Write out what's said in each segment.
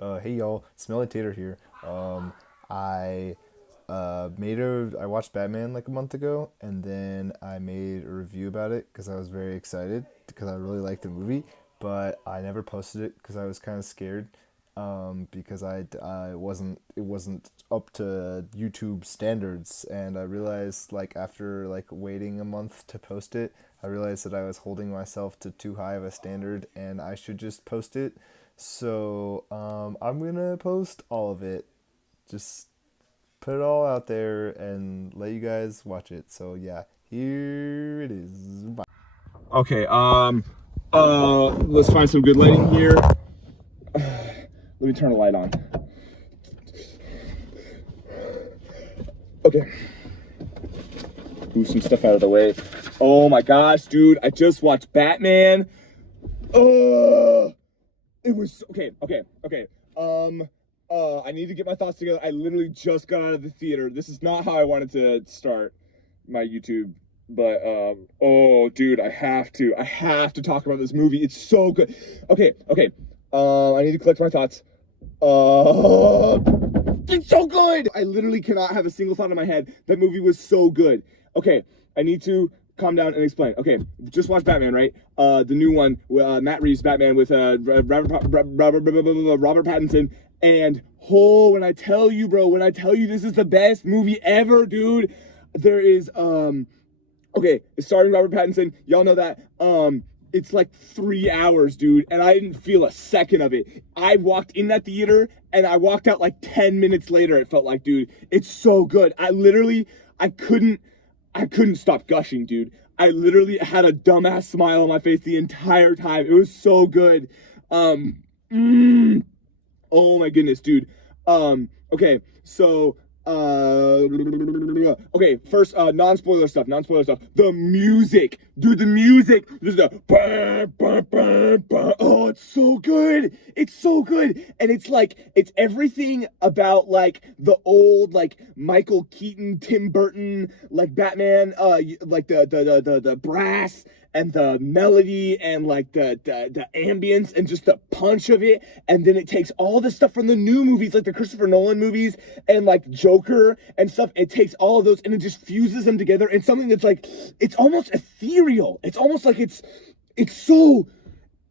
Hey y'all, Smelly Tater here. I I watched Batman like a month ago, and then I made a review about it because I was very excited because I really liked the movie, but I never posted it because I was kind of scared, because I wasn't it wasn't up to YouTube standards, and I realized like after like waiting a month to post it, I realized that I was holding myself to too high of a standard, and I should just post it. So I'm gonna post all of it. Just put it all out there and let you guys watch it. So yeah, here it is. Bye. Okay, let's find some good lighting here. Let me turn the light on. Okay. Move some stuff out of the way. Oh my gosh, dude, I just watched Batman. Oh, it was okay. I need to get my thoughts together. I literally just got out of the theater. This is not how I wanted to start my YouTube, but oh, dude, I have to talk about this movie. It's so good. Okay. I need to collect my thoughts. Uh, it's so good. I literally cannot have a single thought in my head. That movie was so good. Okay, I need to calm down and explain. Okay, just watch Batman, right? The new one, Matt Reeves Batman with Robert Pattinson. And oh, when I tell you, bro, when I tell you this is the best movie ever, dude, there is okay, it's starring Robert Pattinson. Y'all know that. It's like 3 hours, dude, and I didn't feel a second of it. I walked in that theater and I walked out like 10 minutes later. It felt like, dude, it's so good. I couldn't stop gushing, dude. I literally had a dumbass smile on my face the entire time. It was so good. Um, mm, oh my goodness, dude. Okay, so okay, first non-spoiler stuff. The music, dude, the music. There's the oh, it's so good. It's so good. And it's everything about like the old like Michael Keaton, Tim Burton, like Batman, like the brass and the melody and like the ambience and just the punch of it. And then it takes all the stuff from the new movies, like the Christopher Nolan movies and like Joker and stuff. It takes all of those and it just fuses them together in something that's like, it's almost ethereal. It's almost like it's so,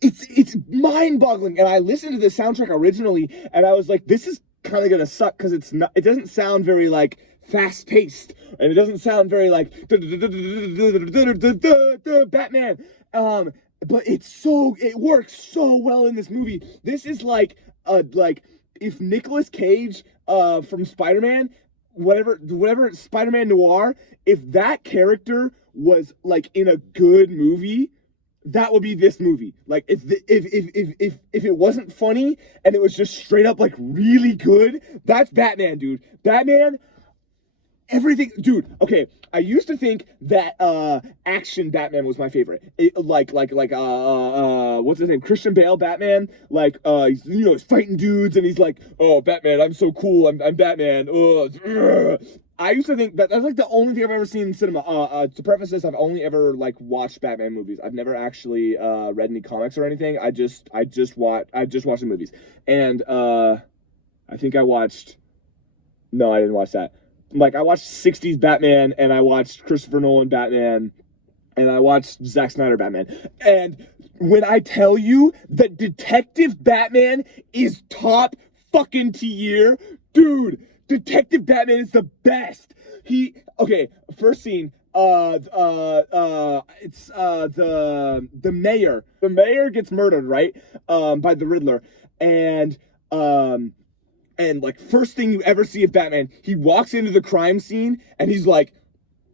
it's mind-boggling. And I listened to the soundtrack originally and I was like, this is kind of gonna suck because it doesn't sound very like fast-paced and it doesn't sound very like Batman. But it works so well in this movie. This is like if Nicolas Cage from Spider-Man, whatever Spiderman Noir, if that character was like in a good movie, that would be this movie. Like if it wasn't funny and it was just straight up like really good, that's Batman, dude. Batman, everything, dude. Okay, I used to think that action Batman was my favorite. What's his name, Christian Bale Batman, like he's fighting dudes and he's like, oh, Batman, I'm so cool, I'm Batman. I used to think that's like the only thing I've ever seen in cinema. To preface this, I've only ever like watched Batman movies. I've never actually read any comics or anything. I just watched the movies. And I think I watched, no, I didn't watch that. Like, I watched 60s Batman, and I watched Christopher Nolan Batman, and I watched Zack Snyder Batman. And when I tell you that Detective Batman is top fucking tier, dude, Detective Batman is the best. Okay, first scene, it's the mayor. The mayor gets murdered, right? By the Riddler. And like first thing you ever see of Batman, he walks into the crime scene and he's like,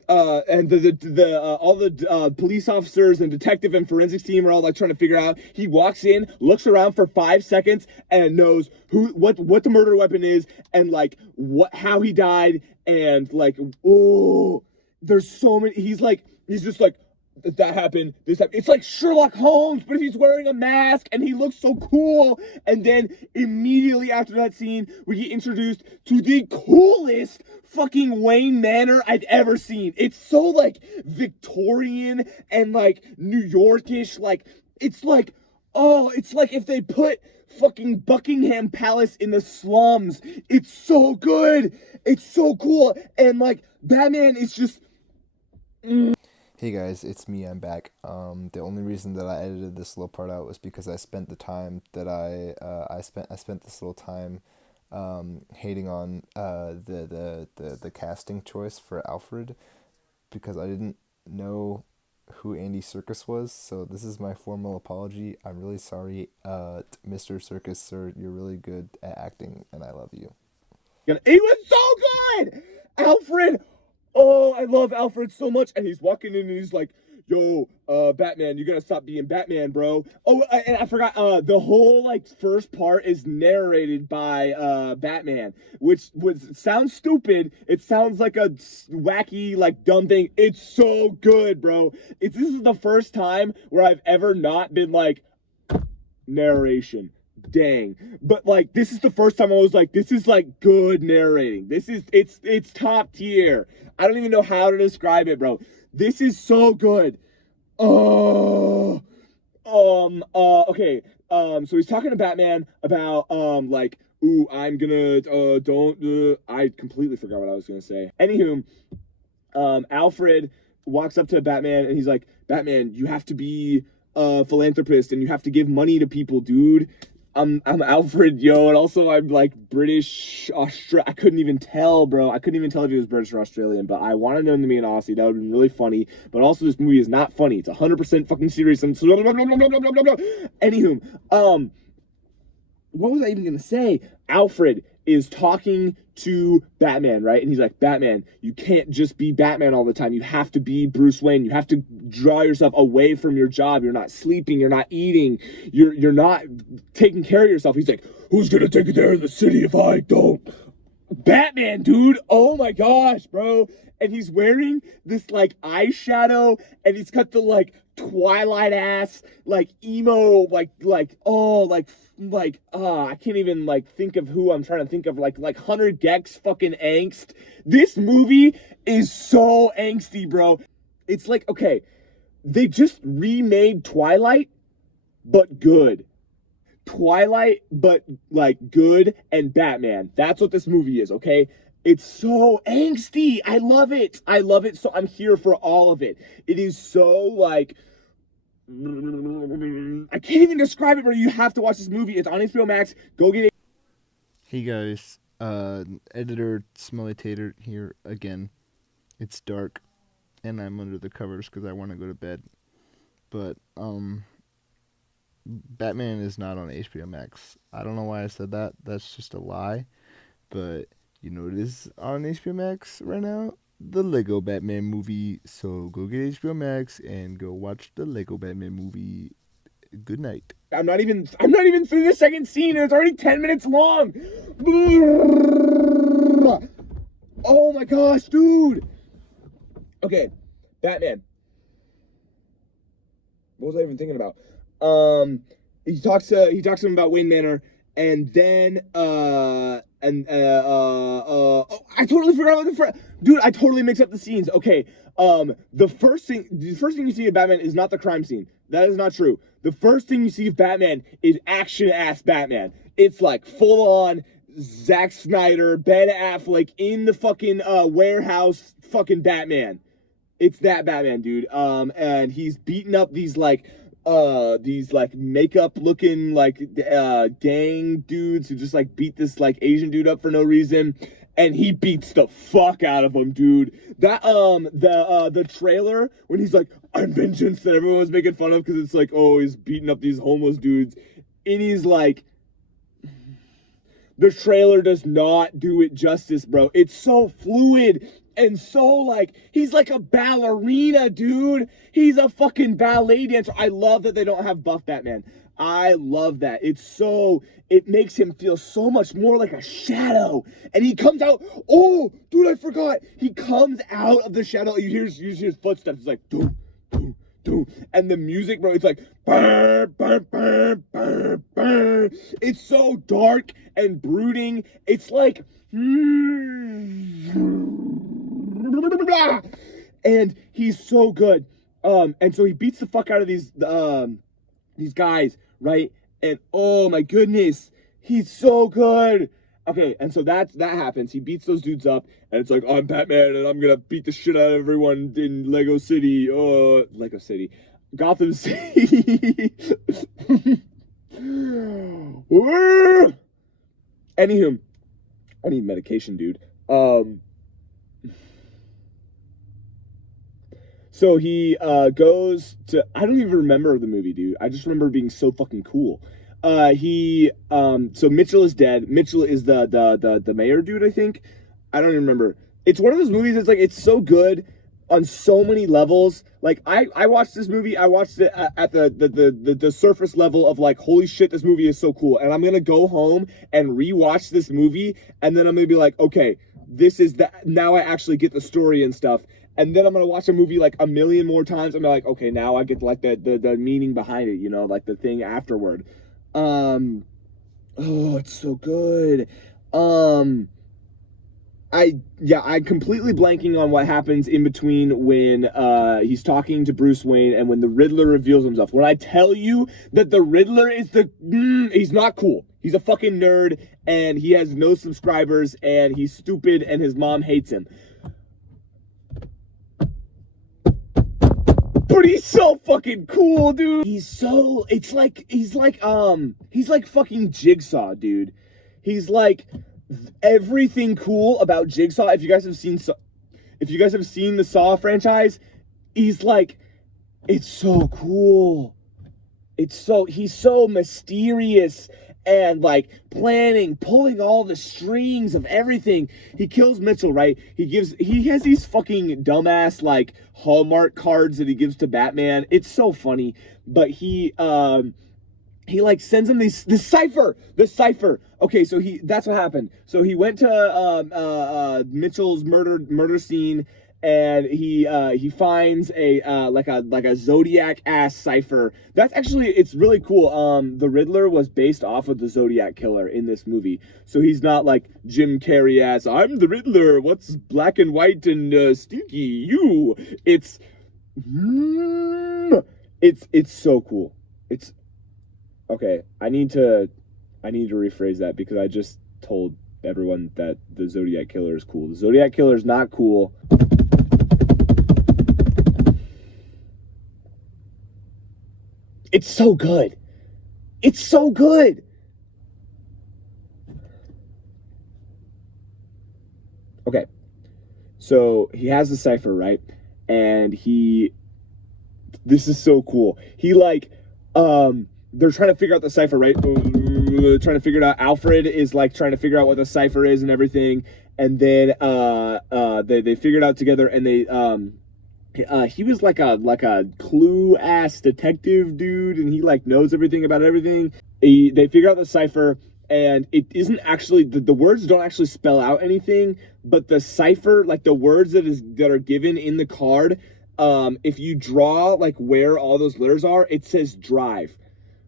and the all the police officers and detective and forensics team are all like trying to figure out. He walks in, looks around for 5 seconds, and knows what the murder weapon is and like how he died and like, oh, there's so many. He's just like, that happened, this happened. It's like Sherlock Holmes, but he's wearing a mask and he looks so cool. And then immediately after that scene, we get introduced to the coolest fucking Wayne Manor I've ever seen. It's so like Victorian and like New Yorkish. Like, it's like, oh, it's like if they put fucking Buckingham Palace in the slums. It's so good. It's so cool. And like Batman is just Hey guys, it's me. I'm back. The only reason that I edited this little part out was because I spent the time that I spent this little time hating on the casting choice for Alfred because I didn't know who Andy Serkis was. So this is my formal apology. I'm really sorry, Mr. Serkis, sir. You're really good at acting, and I love you. he was so good. Alfred. Oh, I love Alfred so much. And he's walking in and he's like, yo, Batman, you gotta stop being Batman, bro. Oh, and I forgot, the whole, like, first part is narrated by, Batman, which sounds stupid. It sounds like a wacky, like, dumb thing. It's so good, bro. This is the first time where I've ever not been like, narration. Dang. But like this is the first time I was like, this is like good narrating. It's top tier. I don't even know how to describe it, bro. This is so good. Oh okay. So he's talking to Batman about like, ooh, I'm gonna don't I completely forgot what I was gonna say. Anywho, Alfred walks up to Batman and he's like, Batman, you have to be a philanthropist and you have to give money to people, dude. I'm Alfred, yo, and also I'm like British, I couldn't even tell, bro. I couldn't even tell if he was British or Australian, but I wanted him to be an Aussie. That would have been really funny. But also, this movie is not funny. It's 100% fucking serious. And anywho, what was I even gonna say? Alfred is talking to Batman, right? And he's like, Batman, you can't just be Batman all the time. You have to be Bruce Wayne. You have to draw yourself away from your job. You're not sleeping. You're not eating. You're not taking care of yourself. He's like, who's gonna take care of the city if I don't? Batman, dude. Oh my gosh, bro. And he's wearing this like eyeshadow and he's got the like Twilight ass like emo I can't even like think of who I'm trying to think of, like Hunter Gex fucking angst. This movie is so angsty, bro. It's like, okay, they just remade Twilight but good. Twilight but like good and Batman. That's what this movie is, okay? It's so angsty. I love it. I love it. So I'm here for all of it. It is so like I can't even describe it, bro. You have to watch this movie. It's on HBO Max. Go get it. Hey guys, editor Smelly Tater here again. It's dark, and I'm under the covers because I want to go to bed. But Batman is not on HBO Max. I don't know why I said that. That's just a lie. But you know it is on HBO Max right now. The Lego Batman movie. So go get HBO Max and go watch the Lego Batman movie. Good night. I'm not even through the second scene, and it's already 10 minutes long. Oh my gosh, dude. Okay, Batman. What was I even thinking about? He talks to him about Wayne Manor, and then oh, I totally forgot about dude. I totally mixed up the scenes. Okay, the first thing you see of Batman is not the crime scene. That is not true. The first thing you see of Batman is action ass Batman. It's like full on Zack Snyder, Ben Affleck in the fucking warehouse, fucking Batman. It's that Batman, dude. And he's beating up these like makeup looking like gang dudes who just like beat this like Asian dude up for no reason, and he beats the fuck out of him, dude. That the trailer when he's like, I'm vengeance, that everyone was making fun of because it's like, oh, he's beating up these homeless dudes. It is like, the trailer does not do it justice, bro. It's so fluid and so like, he's like a ballerina, dude. He's a fucking ballet dancer. I love that they don't have buff Batman. I love that. It makes him feel so much more like a shadow. And he comes out, oh, dude, I forgot. He comes out of the shadow. You hear his footsteps. It's like, doo, doo, doo. And the music, bro, it's like, burr, burr, burr, burr, burr. It's so dark and brooding. It's like, and he's so good. And so he beats the fuck out of these guys, right? and oh my goodness, he's so good. Okay, and so that happens. He beats those dudes up, and it's like, oh, I'm Batman, and I'm gonna beat the shit out of everyone in Lego City. Lego City, Gotham City. Anywho, I need medication, dude. So he goes to, I don't even remember the movie, dude. I just remember being so fucking cool. So Mitchell is dead. Mitchell is the mayor dude, I think. I don't even remember. It's one of those movies that's like, it's so good on so many levels. Like I watched this movie, I watched it at the surface level of like, holy shit, this movie is so cool. And I'm gonna go home and rewatch this movie, and then I'm gonna be like, okay, this is now I actually get the story and stuff. And then I'm gonna watch a movie like a million more times. I'm like, okay, now I get like the meaning behind it, you know, like the thing afterward. Oh, it's so good. I'm completely blanking on what happens in between when he's talking to Bruce Wayne and when the Riddler reveals himself. When I tell you that the Riddler is he's not cool. He's a fucking nerd, and he has no subscribers, and he's stupid, and his mom hates him. But he's so fucking cool, dude. He's like fucking Jigsaw, dude. He's like everything cool about Jigsaw. If you guys have seen the Saw franchise, he's like, it's so cool. He's so mysterious and like pulling all the strings of everything. He kills Mitchell, right? He has these fucking dumbass like Hallmark cards that he gives to Batman. It's so funny, but he like sends him the cipher. Okay, so that's what happened. So he went to Mitchell's murder scene, and he finds a Zodiac ass cipher. That's actually, it's really cool. The Riddler was based off of the Zodiac killer in this movie, so he's not like Jim Carrey ass, I'm the Riddler, what's black and white and stinky, you. It's so cool. It's okay. I need to rephrase that, because I just told everyone that the Zodiac killer is cool. The Zodiac killer is not cool. It's so good. It's so good. Okay. So he has the cipher, right? And this is so cool. He like, they're trying to figure out the cipher, right? Trying to figure it out. Alfred is like trying to figure out what the cipher is and everything. And then they figure it out together, and he was like a clue ass detective dude, and he like knows everything about everything. They figure out the cipher, and it isn't actually, the words don't actually spell out anything, but the cipher, like the words that are given in the card, if you draw like where all those letters are, it says drive.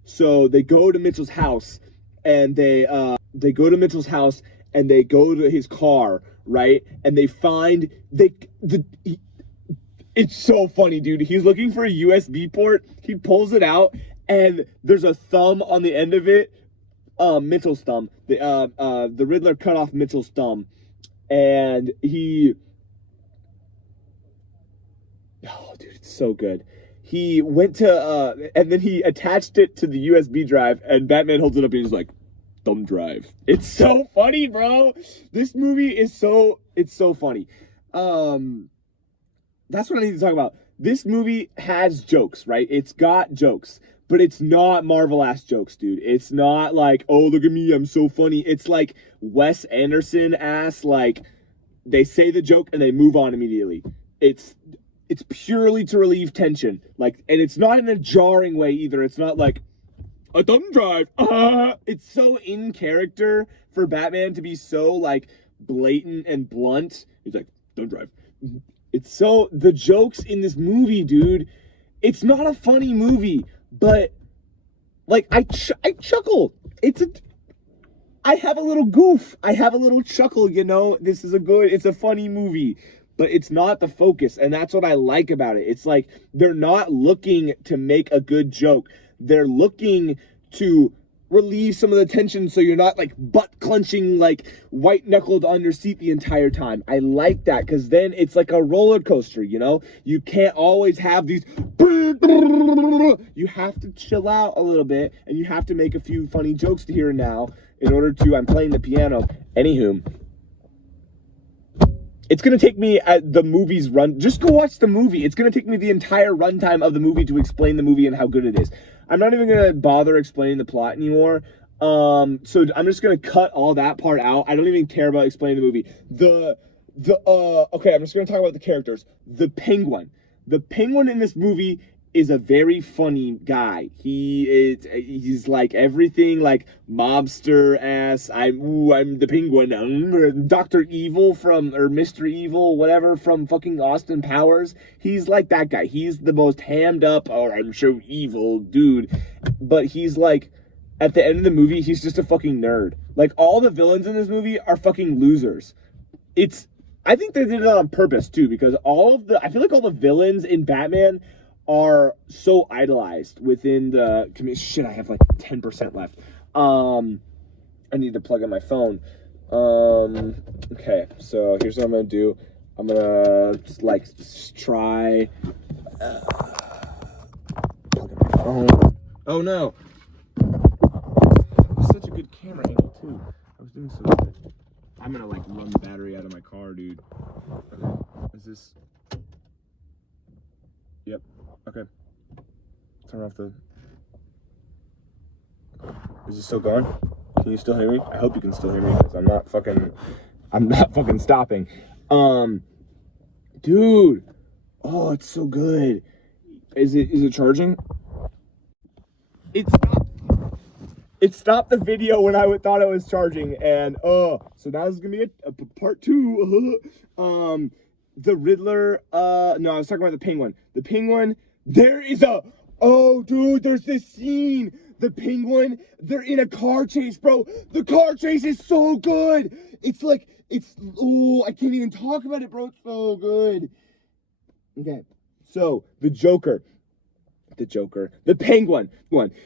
So they go to Mitchell's house, and they go to his car, right? And they find it's so funny, dude. He's looking for a USB port. He pulls it out, and there's a thumb on the end of it. Mitchell's thumb. The Riddler cut off Mitchell's thumb, and oh, dude, it's so good. He went to, and then he attached it to the USB drive, and Batman holds it up, and he's like, thumb drive. It's so funny, bro. This movie is it's so funny. That's what I need to talk about. This movie has jokes, right? It's got jokes, but it's not Marvel-ass jokes, dude. It's not like, oh, look at me, I'm so funny. It's like Wes Anderson-ass, like, they say the joke and they move on immediately. It's purely to relieve tension. Like, and it's not in a jarring way either. It's not like, a thumb drive. It's so in character for Batman to be so, like, blatant and blunt. He's like, thumb drive. It's so, the jokes in this movie, dude, it's not a funny movie, but like I chuckle. I have a little goof. I have a little chuckle, you know. It's a funny movie, but it's not the focus, and that's what I like about it. It's like they're not looking to make a good joke. They're looking to relieve some of the tension so you're not like butt clenching, like white knuckled on your seat the entire time. I like that because then it's like a roller coaster, you know? You can't always have these. You have to chill out a little bit and you have to make a few funny jokes to here and now in order to. I'm playing the piano. Anywho. It's going to take me at the movie's run. Just go watch the movie. It's going to take me the entire runtime of the movie to explain the movie and how good it is. I'm not even going to bother explaining the plot anymore. So I'm just going to cut all that part out. I don't even care about explaining the movie. Okay, I'm just going to talk about the characters. The Penguin. The Penguin in this movie is a very funny guy. He's like everything like mobster-ass. I'm the Penguin. Dr. Evil or Mr. Evil, whatever, from fucking Austin Powers. He's like that guy. He's the most hammed up, I'm so evil dude. But he's like, at the end of the movie, he's just a fucking nerd. Like, all the villains in this movie are fucking losers. I think they did it on purpose, too, because I feel like all the villains in Batman are so idolized within the community. Shit, I have like 10% left. I need to plug in my phone. Okay, so here's what I'm gonna do. I'm gonna try plug in my phone. Oh no! It's such a good camera angle too. I was doing so good. I'm gonna like run the battery out of my car, dude. Okay, is this? Yep. Okay. Turn off the. Is it still going? Can you still hear me? I hope you can still hear me because I'm not fucking stopping. Dude. Oh, it's so good. Is it charging? It stopped the video when I thought it was charging, and so now this is gonna be a part 2. The Riddler. No, I was talking about the Penguin. The Penguin. There's this scene. The Penguin, they're in a car chase, bro. The car chase is so good. I can't even talk about it, bro. It's so good. Okay, so the Penguin,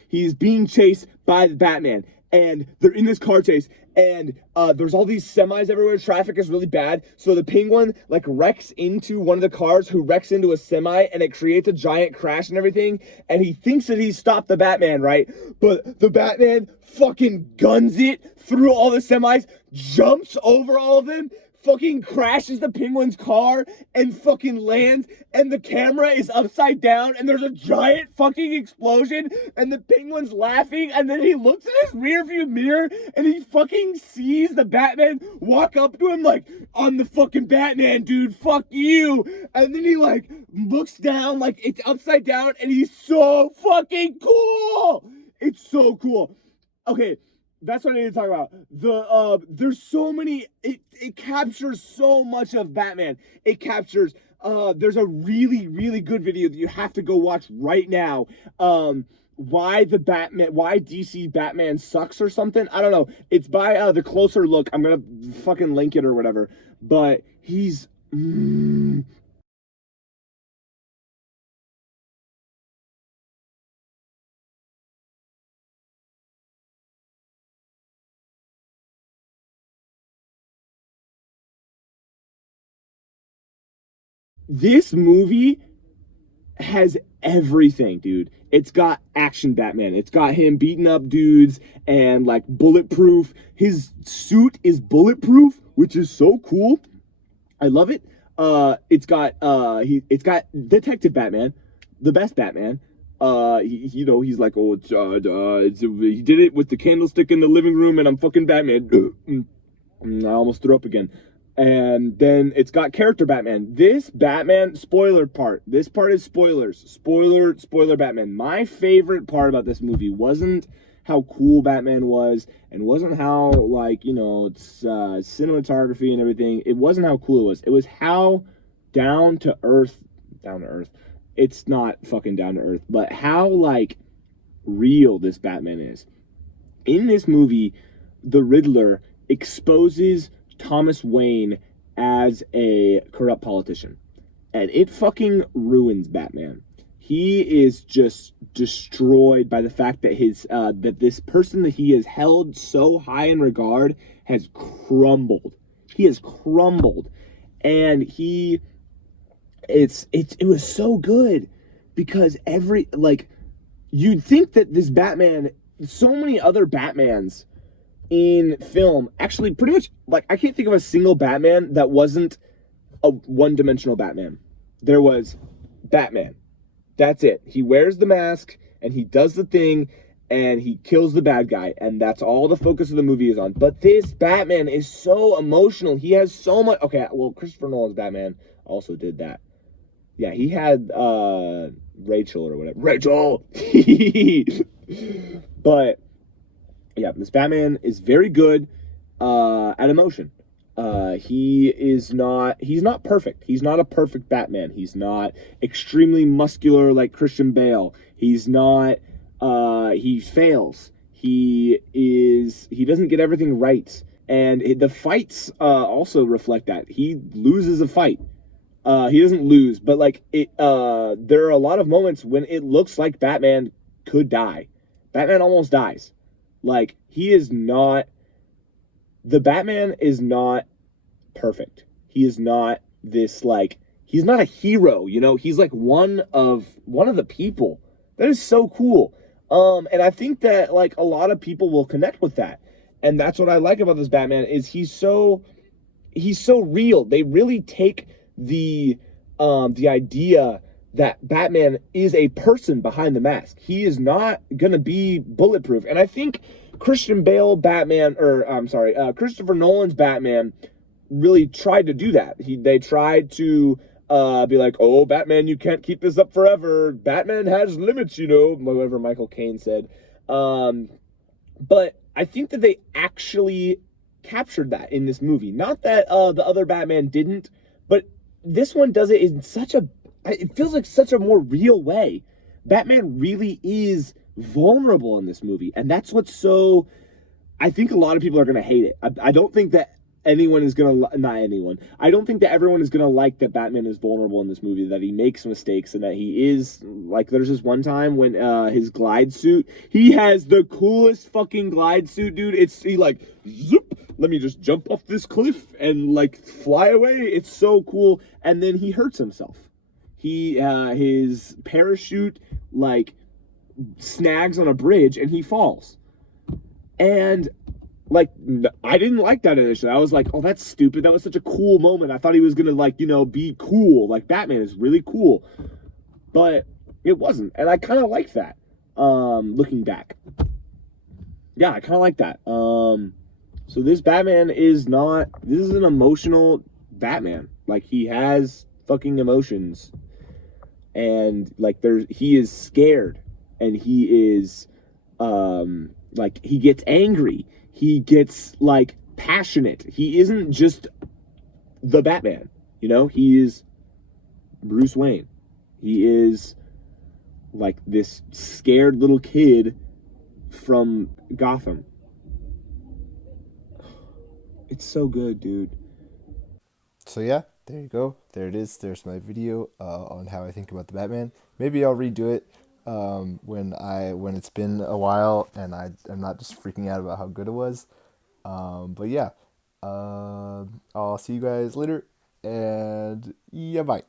he's being chased by the Batman, and they're in this car chase, and there's all these semis everywhere. Traffic is really bad, so the Penguin like wrecks into one of the cars, who wrecks into a semi, and it creates a giant crash and everything, and he thinks that he stopped the Batman, right? But the Batman fucking guns it through all the semis, jumps over all of them, fucking crashes the Penguin's car and fucking lands, and the camera is upside down, and there's a giant fucking explosion, and the Penguin's laughing, and then he looks in his rearview mirror and he fucking sees the Batman walk up to him like, I'm the fucking Batman, dude, fuck you. And then he like looks down like it's upside down, and he's so fucking cool. It's so cool. Okay, that's what I need to talk about. There's so many. It captures so much of Batman. It captures. There's a really, really good video that you have to go watch right now. Why DC Batman sucks or something. I don't know. It's by The Closer Look. I'm gonna fucking link it or whatever. But he's. This movie has everything, dude. It's got action Batman. It's got him beating up dudes and like bulletproof. His suit is bulletproof, which is so cool. I love it. It's got Detective Batman, the best Batman. He's like, he did it with the candlestick in the living room, and I'm fucking Batman. I almost threw up again. And then it's got character Batman. This Batman, this part is spoilers. Spoiler Batman. My favorite part about this movie wasn't how cool Batman was, and wasn't how, it's cinematography and everything. It wasn't how cool it was. It was how down to earth. It's not fucking down to earth, but how, real this Batman is. In this movie, the Riddler exposes Thomas Wayne as a corrupt politician, and it fucking ruins Batman. he is just destroyed by the fact that his that this person that he has held so high in regard has crumbled. He has crumbled, and it was so good because every like you'd think that this Batman, so many other Batmans in film, actually pretty much like I can't think of a single Batman that wasn't a one-dimensional Batman. There was Batman. That's it. He wears the mask and he does the thing and he kills the bad guy, and that's all the focus of the movie is on. But this Batman is so emotional. He has so much. Okay, well, Christopher Nolan's Batman also did that. Yeah, he had Rachel or whatever. Rachel. But yeah, this Batman is very good at emotion. He's not perfect. He's not a perfect Batman. He's not extremely muscular like Christian Bale. He's not he fails. He doesn't get everything right. And the fights also reflect that. He loses a fight. He doesn't lose, but like there are a lot of moments when it looks like Batman could die. Batman almost dies. Like he is not the Batman is not perfect. He is not this like he's not a hero, you know? He's like one of the people. That is so cool. And I think that like a lot of people will connect with that. And that's what I like about this Batman is he's so real. They really take the idea that Batman is a person behind the mask. He is not gonna be bulletproof. And I think Christian Bale Batman, or I'm sorry, Christopher Nolan's Batman really tried to do that. They tried to be like, oh, Batman, you can't keep this up forever. Batman has limits, you know, whatever Michael Caine said. But I think that they actually captured that in this movie. Not that the other Batman didn't, but this one does it in such a, it feels like such a more real way. Batman really is vulnerable in this movie, and that's what's so, I think a lot of people are going to hate it. I don't think that anyone is going to, not anyone, I don't think that everyone is going to like that Batman is vulnerable in this movie, that he makes mistakes, and that he is, like, there's this one time when his glide suit, he has the coolest fucking glide suit, dude. He like, zoop, let me just jump off this cliff and like fly away. It's so cool. And then he hurts himself. His parachute like snags on a bridge and he falls. And like, I didn't like that initially. I was like, oh, that's stupid. That was such a cool moment. I thought he was gonna like, you know, be cool. Like Batman is really cool, but it wasn't. And I kind of like that. Looking back, yeah, I kind of like that. So this Batman is not. This is an emotional Batman. Like he has fucking emotions, and like he is scared, and he is, like he gets angry. He gets like passionate. He isn't just the Batman, you know. He is Bruce Wayne. He is like this scared little kid from Gotham. It's so good, dude. So yeah, there you go. There it is. There's my video on how I think about the Batman. Maybe I'll redo it when it's been a while and I'm not just freaking out about how good it was. But yeah, I'll see you guys later, and yeah, bye.